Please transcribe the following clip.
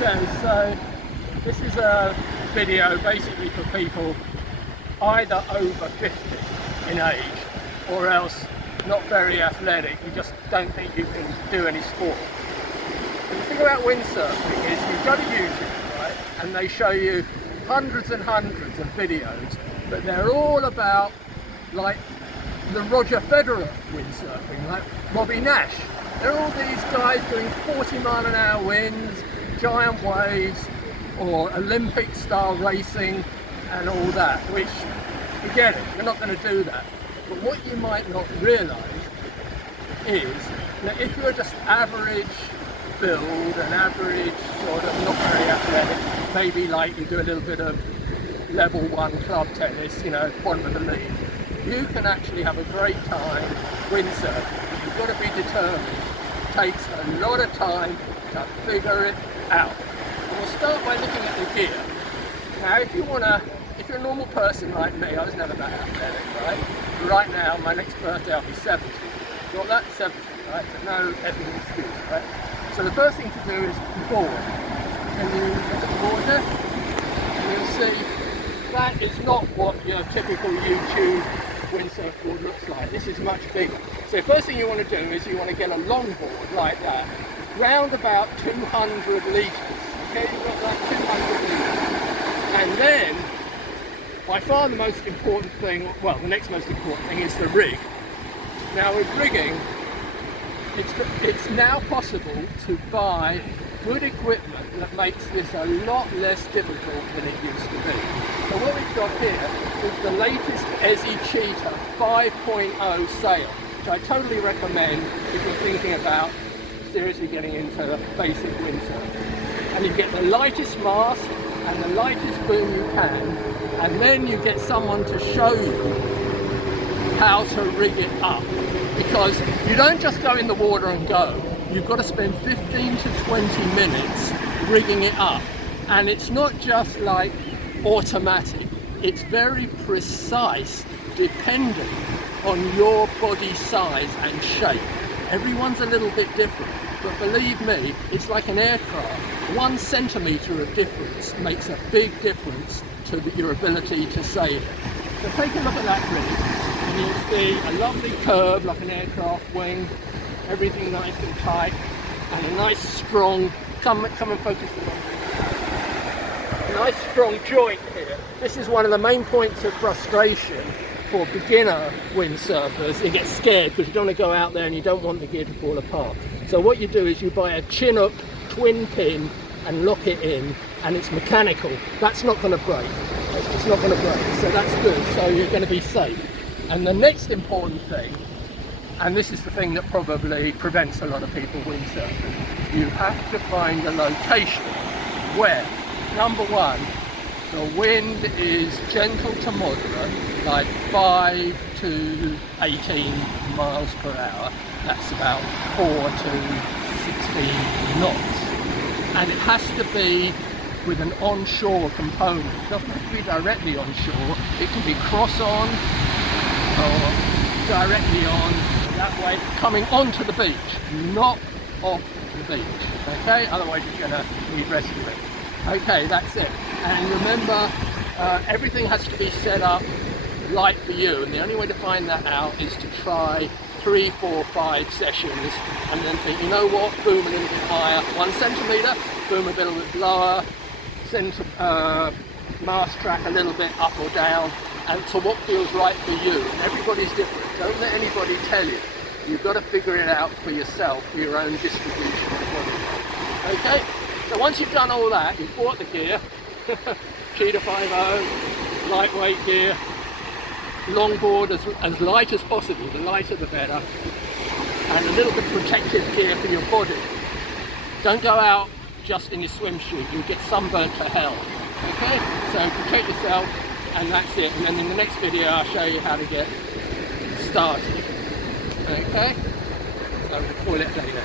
Okay, so this is a video basically for people either over 50 in age or else not very athletic, you just don't think you can do any sport. And the thing about windsurfing is you go to YouTube, right, and they show you hundreds and hundreds of videos, but they're all about like the Roger Federer windsurfing, like Bobby Nash. There are all these guys doing 40-mile-an-hour winds, giant waves, or Olympic style racing and all that, which, forget it, you're not going to do that. But what you might not realise is that if you're just average build and average sort of not very athletic, maybe like you do a little bit of level 1 club tennis, you know, bottom of the league, you can actually have a great time windsurfing. You've got to be determined. It takes a lot of time to figure it out. And we'll start by looking at the gear. Now if you're a normal person like me, I was never that athletic, right? Right now, my next birthday I'll be 70. Got that? 70, right? So no effing excuse, right? So the first thing to do is board. And you look at the board there, and you'll see that is not what your typical YouTube windsurf board looks like. This is much bigger. So first thing you want to do is you want to get a long board like that, round about 200 litres. Okay, you've got like 200 litres. And then, by far the most important thing, well, the next most important thing is the rig. Now with rigging, it's now possible to buy good equipment that makes this a lot less difficult than it used to be. So what we've got here is the latest Ezzy Cheetah 5.0 sail, which I totally recommend if you're thinking about seriously getting into basic windsurfing. And you get the lightest mast and the lightest boom you can, and then you get someone to show you how to rig it up, because you don't just go in the water and go. You've got to spend 15 to 20 minutes rigging it up, and it's not just like automatic, it's very precise depending on your body size and shape. Everyone's a little bit different, but believe me, it's like an aircraft. 1 centimetre of difference makes a big difference to your ability to sail it. So take a look at that rig, and you'll see a lovely curve like an aircraft wing, everything nice and tight, and a nice strong, come and focus the one. Nice strong joint here. This is one of the main points of frustration for beginner windsurfers. You get scared because you don't want to go out there and you don't want the gear to fall apart. So what you do is you buy a chin-up twin pin and lock it in, and it's mechanical. That's not going to break. It's not going to break, so that's good. So you're going to be safe. And the next important thing, and this is the thing that probably prevents a lot of people windsurfing, you have to find a location where, number one, the wind is gentle to moderate, like 5 to 18 miles per hour. That's about 4 to 16 knots. And it has to be with an onshore component. It doesn't have to be directly onshore. It can be cross-on or directly on, that way, coming onto the beach, not off the beach. Okay, otherwise you're going to need rescuing. Okay, that's it. And remember, everything has to be set up right for you, and the only way to find that out is to try 3, 4, 5 sessions and then think, you know what, boom a little bit higher, 1 centimetre, boom a little bit lower, mast track a little bit up or down, and to what feels right for you. And everybody's different. Don't let anybody tell you. You've got to figure it out for yourself, for your own distribution of body. Okay? So once you've done all that, you've bought the gear, Cheetah 5.0, lightweight gear, longboard as light as possible, the lighter the better, and a little bit of protective gear for your body. Don't go out just in your swimsuit, you'll get sunburnt to hell. Okay, so protect yourself, and that's it. And then in the next video I'll show you how to get started. Okay, so we'll call it later.